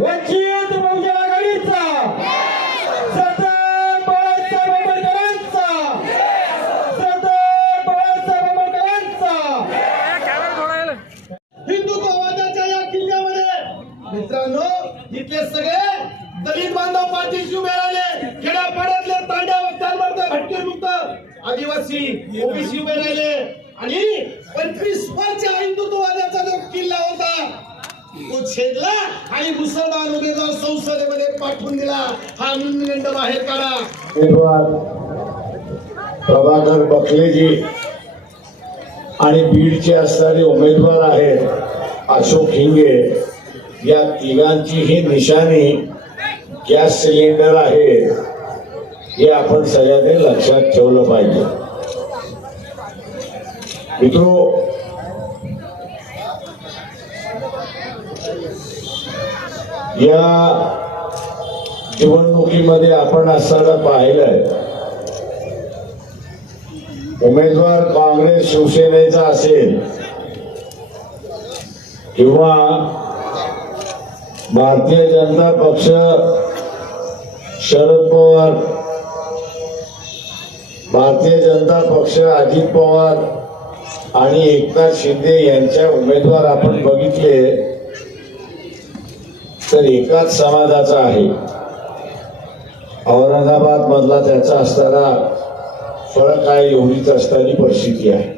वंचित बहुजन आघाडीचा सरदार बाळासाहेब आंबेडकरांचा सरदार बाळासाहेब आंबेडकरांचा हिंदुत्ववादाच्या या किल्ल्यामध्ये मित्रांनो इथले सगळे दलित बांधव पाठीशी उभे राहिले, खेड्यापाड्यातले तांड्या वक्त्यांवर भटके मुक्त आदिवासी ओबीसी उभे राहिले आणि 25 वर्ष हिंदुत्ववादाचा जो किल्ला होता तो छेदला आणि मुसलमान उमेदवार संसदेमध्ये पाठवून दिला। हा निर्णय बाहेर काढा। उमेदवार प्रभाकर बकलेजी आणि बीडचे असणारे उमेदवार आहेत अशोक हिंगे, या तिघांची ही निशाणी गॅस सिलेंडर आहे, हे आपण सगळ्यांनी लक्षात ठेवलं पाहिजे। मित्रो, या निवडणुकीमध्ये आपण असताना पाहिलंय, उमेदवार काँग्रेस शिवसेनेचा असेल किंवा भारतीय जनता पक्ष शरद पवार, भारतीय जनता पक्ष अजित पवार आणि एकनाथ शिंदे यांच्या उमेदवार आपण बघितले तर एकाच समाजाचा आहे। औरंगाबाद मधला त्याचा असताना फरक आहे, एवढीच असणारी परिस्थिती आहे।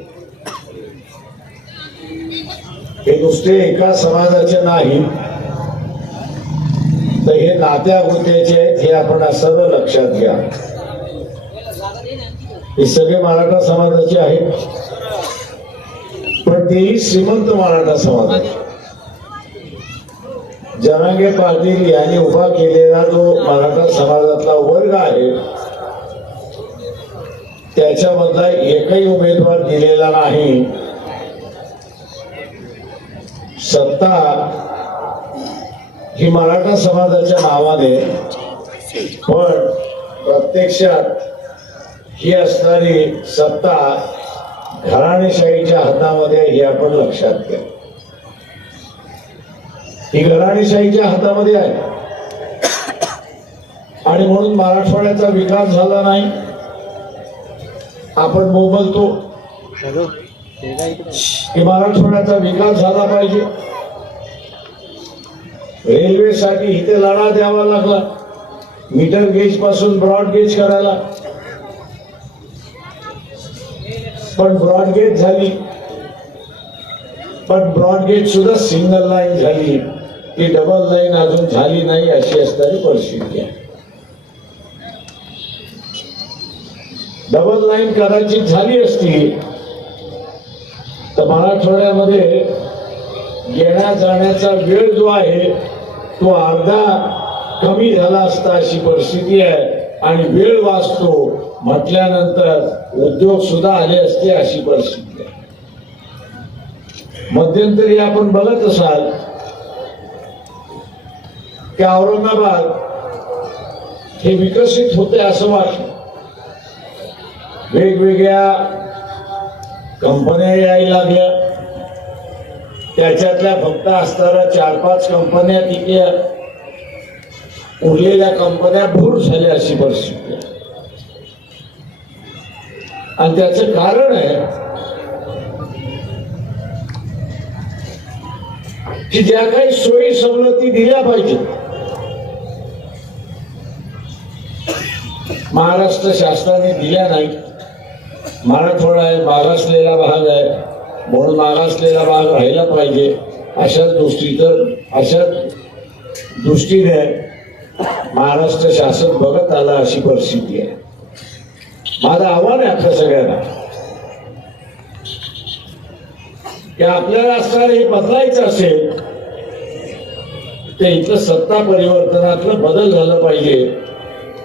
हे नुसते एका समाजाचे नाही तर हे नात्या गोत्याचे आहेत, हे आपण असं लक्षात घ्या। हे सगळे मराठा समाजाचे आहेत, पण तेही श्रीमंत मराठा समाजाचे। जरांगे पाटील यांनी उभा केलेला जो मराठा समाजातला वर्ग आहे त्याच्यामधला एकही उमेदवार दिलेला नाही। सत्ता ही मराठा समाजाच्या नावाने, पण प्रत्यक्षात ही असणारी सत्ता घराणेशाहीच्या हातामध्ये, हे आपण लक्षात घ्या। ही घराणेशाहीच्या हातामध्ये आहे आणि म्हणून मराठवाड्याचा विकास झाला नाही। आपण बोलतो की मराठवाड्याचा विकास झाला पाहिजे, रेल्वेसाठी इथे लढा द्यावा लागला, मीटर गेज पासून ब्रॉड गेज करायला, पण ब्रॉड गेज झाली, पण ब्रॉड गेज सुद्धा सिंगल लाईन झाली, ती डबल लाईन अजून झाली नाही, अशी असणारी परिस्थिती आहे। डबल लाईन करायची झाली असती तर मराठवाड्यामध्ये येण्या जाण्याचा वेळ जो आहे तो अर्धा कमी झाला असता, अशी परिस्थिती आहे। आणि वेळ वाचतो म्हटल्यानंतर उद्योग सुद्धा आले असते, अशी परिस्थिती आहे। मध्यंतरी आपण बघत असाल की औरंगाबाद हे विकसित होते असं वाटलं, वेगवेगळ्या कंपन्या यायला लागल्या, त्याच्यातल्या फक्त असणाऱ्या 4-5 कंपन्या टिकल्या, उरलेल्या कंपन्या भूर झाल्या, अशी परिस्थिती आहे। आणि त्याचं कारण आहे की ज्या काही सोयी सवलती दिल्या पाहिजे महाराष्ट्र शासनाने दिल्या नाही। मराठवाडा आहे, मागासलेला भाग आहे, म्हणून मागासलेला भाग राहिला पाहिजे, अशा दृष्टीने महाराष्ट्र शासन बघत आला, अशी परिस्थिती आहे। माझं आव्हान आहे आपल्या सगळ्यांना की आपल्याला असणारे हे बदलायचं असेल तर इथं सत्ता परिवर्तनातलं बदल झालं पाहिजे,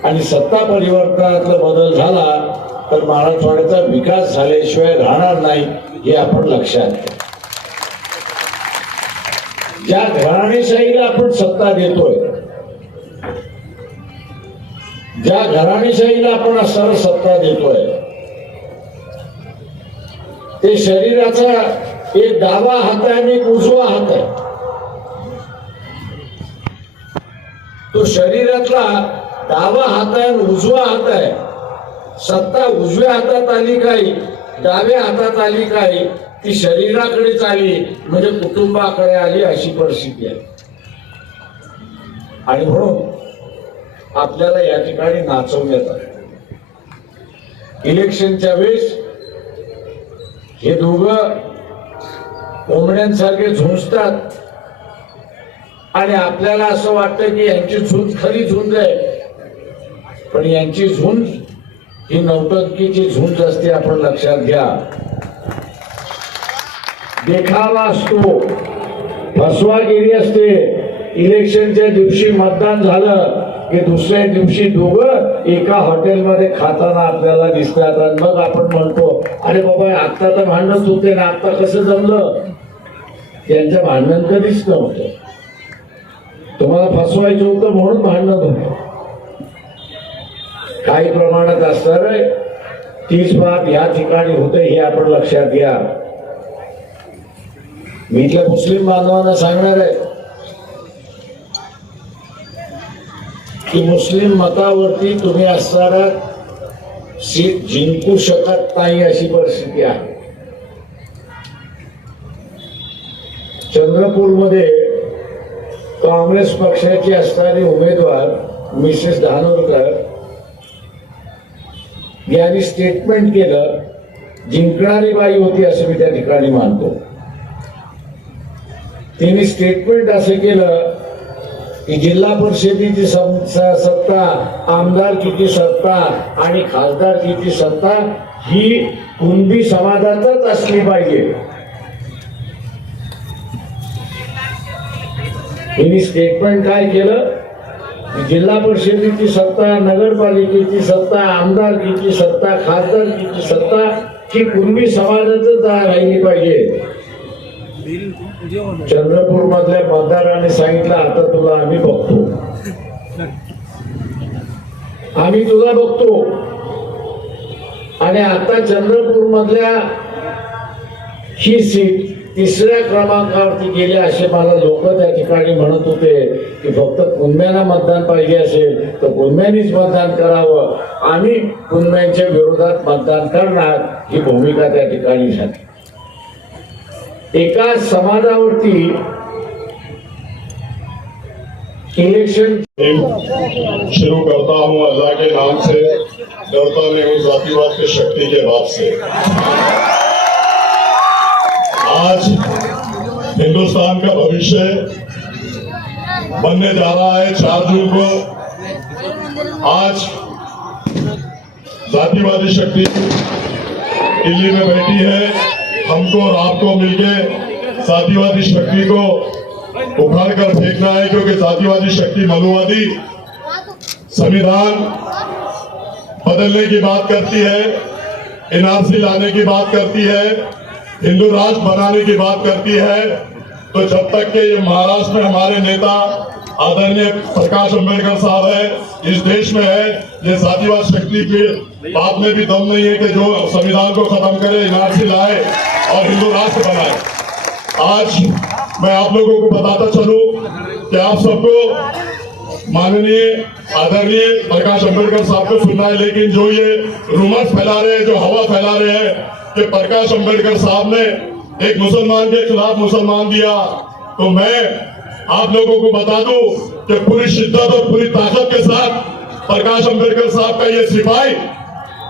आणि सत्ता परिवर्तनातला बदल झाला तर मराठवाड्याचा विकास झाल्याशिवाय राहणार नाही, हे आपण लक्षात घ्या। ज्या घराणेशाहीला आपण सत्ता देतोय, ज्या घराणेशाहीला आपण असणारा सत्ता देतोय, ते शरीराचा एक डावा हात आहे आणि एक उजवा हात आहे। तो शरीरातला डावा हात आहे आणि उजवा हात आहे. सत्ता उजव्या हातात आली काय, डाव्या हातात आली काय, ती शरीराकडेच आली म्हणजे कुटुंबाकडे आली, अशी परिस्थिती आहे. आणि म्हणून आपल्याला या ठिकाणी नाचवण्यात आलं. इलेक्शनच्या वेळेस हे दोघं कोंबड्यांसारखे झुंजतात आणि आपल्याला असं वाटतं की यांची झुंज खरी झुंज आहे, पण यांची झुंज ही नौटंकीची झुंज असते. आपण लक्षात घ्या. देखावा असतो, फसवागिरी असते. इलेक्शनच्या दिवशी मतदान झालं की दुसऱ्या दिवशी दोघं एका हॉटेलमध्ये खाताना आपल्याला दिसतात आणि मग आपण म्हणतो अरे बाबा आता तर भांडत होते ना, आता कसं जमलं. त्यांचं भांडण कधीच नव्हतं. तुम्हाला फसवायचं होतं म्हणून भांडण होतं. काही प्रमाणात असणार तीच बाब या ठिकाणी होते, हे आपण लक्षात घ्या. मी इथल्या मुस्लिम बांधवांना सांगणार आहे की मुस्लिम मतावरती तुम्ही असणारा सीट जिंकू शकत नाही, अशी परिस्थिती आहे. चंद्रपूरमध्ये काँग्रेस पक्षाची असणारी उमेदवार मिसेस धानोरकर यांनी स्टेटमेंट केलं. जिंकणारी बाई होती असं मी त्या ठिकाणी मानतो. तिने स्टेटमेंट असं केलं की जिल्हा परिषदेची सत्ता, आमदारकीची सत्ता आणि खासदारकीची सत्ता ही कुणबी समाजातच असली पाहिजे. तिने स्टेटमेंट काय केलं, जिल्हा परिषदेची सत्ता, नगरपालिकेची सत्ता, आमदारकीची सत्ता, खासदारकीची सत्ता ही कुणबी समाजातच राहिली पाहिजे. चंद्रपूर मधल्या मतदारांनी सांगितलं आता तुला आम्ही बघतो, आम्ही तुला बघतो. आणि आता चंद्रपूर मधल्या ही सीट तिसऱ्या क्रमांकावरती गेले असे मला लोक त्या ठिकाणी म्हणत होते की फक्त कुणब्यांना मतदान पाहिजे असेल तर कुणब्यांनीच मतदान करावं, आम्ही कुणब्यांच्या विरोधात मतदान करणार, ही भूमिका त्या ठिकाणी झाली. एका समाजावरती इलेक्शन शुरू करता हूँ अल्लाह के नाम से, डरता नहीं हूँ जातिवाद की शक्ति के बाप से। आज हिंदुस्तान का भविष्य बनने जा रहा है 4 जून को। आज जातिवादी शक्ति दिल्ली में बैठी है, हमको और आपको मिलके जातिवादी शक्ति को उखाड़ कर फेंकना है, क्योंकि जातिवादी शक्ति मनुवादी संविधान बदलने की बात करती है, एनआरसी लाने की बात करती है, हिंदू राष्ट्र बनाने की बात करती है। तो जब तक के ये महाराष्ट्र में हमारे नेता आदरणीय प्रकाश अंबेडकर साहब है, इस देश में है, ये जातिवाद शक्ति की बात में भी दम नहीं है कि जो संविधान को खत्म करे, एनआरसी लाए और हिंदू राष्ट्र बनाए। आज मैं आप लोगों को बताता चलूं कि आप सबको माननीय आदरणीय प्रकाश अंबेडकर साहब को सुनना है, लेकिन जो ये रूमर्स फैला रहे हैं, जो हवा फैला रहे हैं कि प्रकाश अंबेडकर साहब ने एक मुसलमान के खिलाफ मुसलमान दिया, तो मैं आप लोगों को बता दूं कि पूरी शिद्दत और पूरी ताकत के साथ प्रकाश अंबेडकर साहब का ये सिपाही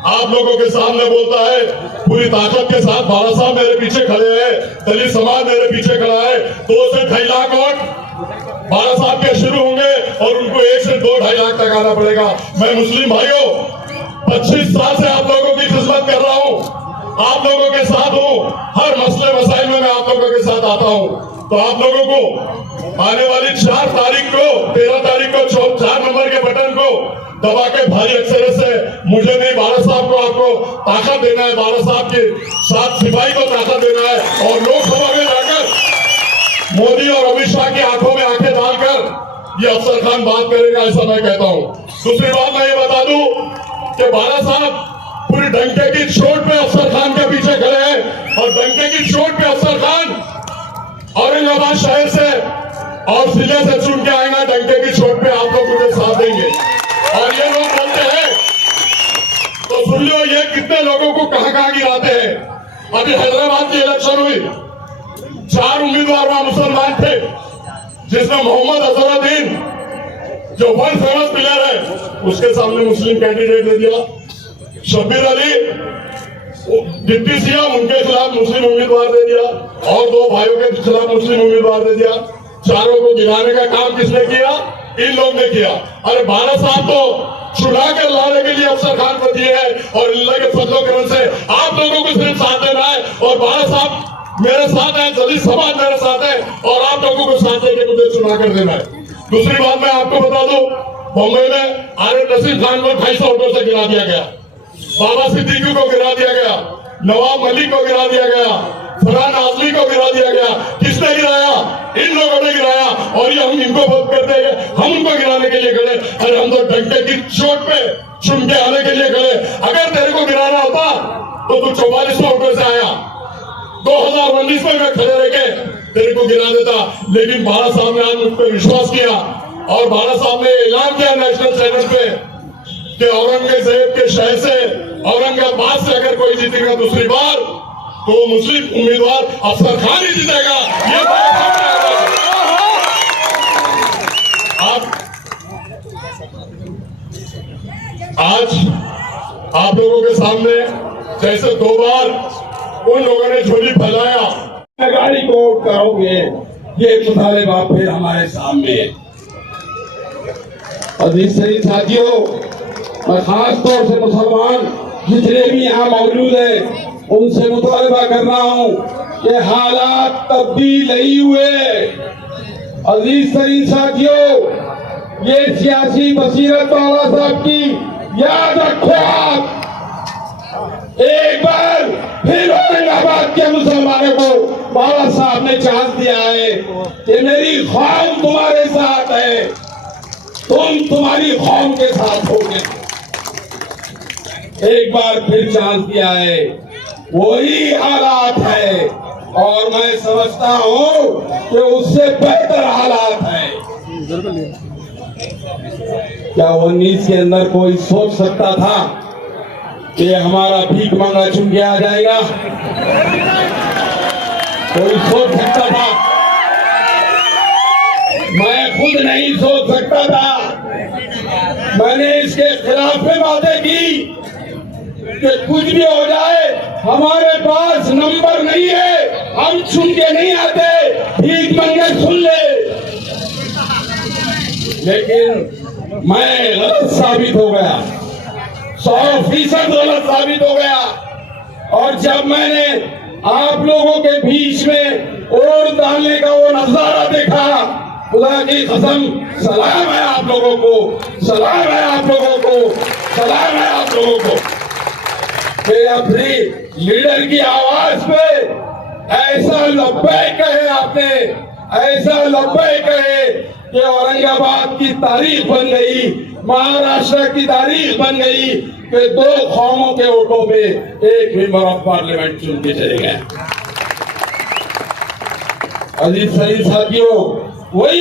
आप लोगों के सामने बोलता है, पूरी ताकत के साथ बाला साहब मेरे पीछे खड़े हैं, दलित समाज मेरे पीछे खड़ा है, 2 से 2.5 लाख वोट बाला साहब के शुरू होंगे और उनको 1 से 2.5 लाख तक आना पड़ेगा। मैं मुस्लिम भाइयों 25 साल से आप लोगों की खिदमत कर रहा हूँ, आप लोगों के साथ हूँ, हर मसले मसाइल में मैं आप लोगों के साथ आता हूँ। तो आप लोगों को आने वाली 4 तारीख को 13 तारीख को 4 नंबर के बटन को दबा के भारी अक्षर से, मुझे नहीं बाला साहब को आपको ताकत देना है, बाला साहब के साथ सिपाही को ताकत देना है और लोकसभा में जाकर मोदी और अमित शाह की आंखों में आंखें डालकर ये अफसर खान बात करेगा, ऐसा मैं कहता हूँ। दूसरी बात मैं ये बता दूं कि बाला साहब पूरी डंके की चोट पे अफसर खान के पीछे खड़े हैं और डंके की चोट पे अफसर खान औरंगाबाद शहर से और सीधे से चुन के आएगा, डंके की चोट पे आप लोग मुझे साथ देंगे। और ये लोग बोलते हैं तो सुन लो, ये कितने लोगों को कहां गिराते हैं। अभी हैदराबाद की इलेक्शन हुई, 4 उम्मीदवार वहां मुसलमान थे, जिसमें मोहम्मद अजहरुद्दीन जो वर्ल्ड फेमस प्लेयर है उसके सामने मुस्लिम कैंडिडेट दे दिया। शब्बीर अली डिप्टी सीएम, उनके खिलाफ मुस्लिम उम्मीदवार दे दिया, और 2 भाइयों के खिलाफ मुस्लिम उम्मीदवार दे दिया। चारों को गिराने का काम किसने किया? इन लोग ने किया। अरे बाला साहब तो चुना कर लाने के लिए अफसर खान को दिए हैं, और अल्लाह के फजलो करम से आप लोगों को सिर्फ साथ देना है, और बाला साहब मेरे साथ है, दलित समाज मेरे साथ है, और आप लोगों को साथ देके मुझे चुना कर देना है। दूसरी बात मैं आपको बता दूं, मुंबई में आरिफ नसीर खान को 250 वोटों से गिरा दिया गया, बाबा सिद्दीकी को गिरा दिया गया, नवाब मलिक को गिरा दिया गया, फरहान आजमी को गिरा दिया गया। किसने गिराया? इन लोगों ने गिराया। और ये हम इनको वोट करते हैं, हम उनको गिराने के लिए खड़े। अरे हम तो डंके की चोट पे चुन के आने के लिए खड़े। अगर तेरे को गिराना होता तो तू 44 वोटों से आया, 2019 में मैं खड़े रह के तेरे को गिरा देता। लेकिन बाला साहब ने आज मुझ पर विश्वास किया, और बाला साहब ने ऐलान किया नेशनल चैनल पे कि औरंगजेब के शहर से, औरंगाबाद से अगर कोई जीतेगा दूसरी बार तो मुस्लिम उम्मीदवार अफसर खान ही जीतेगा। ये आज आप लोगों के सामने जैसे 2 बार उन लोगों ने झोली फैलाया, गाड़ी को करोगे, ये मुतालिबा फिर हमारे सामने है। अजीज सही साथियों, मैं खास तौर से मुसलमान जितने भी यहाँ मौजूद हैं उनसे मुतालिबा कर रहा हूँ कि हालात तब्दील नहीं हुए। अजीज सही साथियों, ये सियासी बसीरत वाला साहब की याद रखो आप। एक बार फिर औरंगाबाद के मुसलमानों को बाला साहब ने चांस दिया है कि मेरी कौम तुम्हारे साथ है, तुम तुम्हारी कौम के साथ होगे। एक बार फिर चांस दिया है, वही हालात है, और मैं समझता हूं कि उससे बेहतर हालात है। क्या 19 के अंदर कोई सोच सकता था कि हमारा भीख मांगा चुन के आ जाएगा? कोई सोच सकता था? मैं खुद नहीं सोच सकता था। मैंने इसके खिलाफ में बातें की कि कुछ भी हो जाए, हमारे पास नंबर नहीं है, हम चुन के नहीं आते, भीख मांगे सुन ले। लेकिन मैं गलत साबित हो गया, 100% गलत साबित हो गया। और जब मैंने आप लोगों के बीच में वोट डालने का वो नजारा देखा, खुदा की कसम, सलाम है आप लोगों को, सलाम है आप लोगों को, सलाम है आप लोगों को। फिर अपनी लीडर की आवाज पे ऐसा लब्बैक कहे आपने, ऐसा लब्बैक कहे कि औरंगाबाद की तारीख बन गई, महाराष्ट्र की तारीख बन गई कि 2 कौमों के वोटों पे एक मेंबर ऑफ पार्लियामेंट चुन के चले गए। अजीज सही साथियों, वही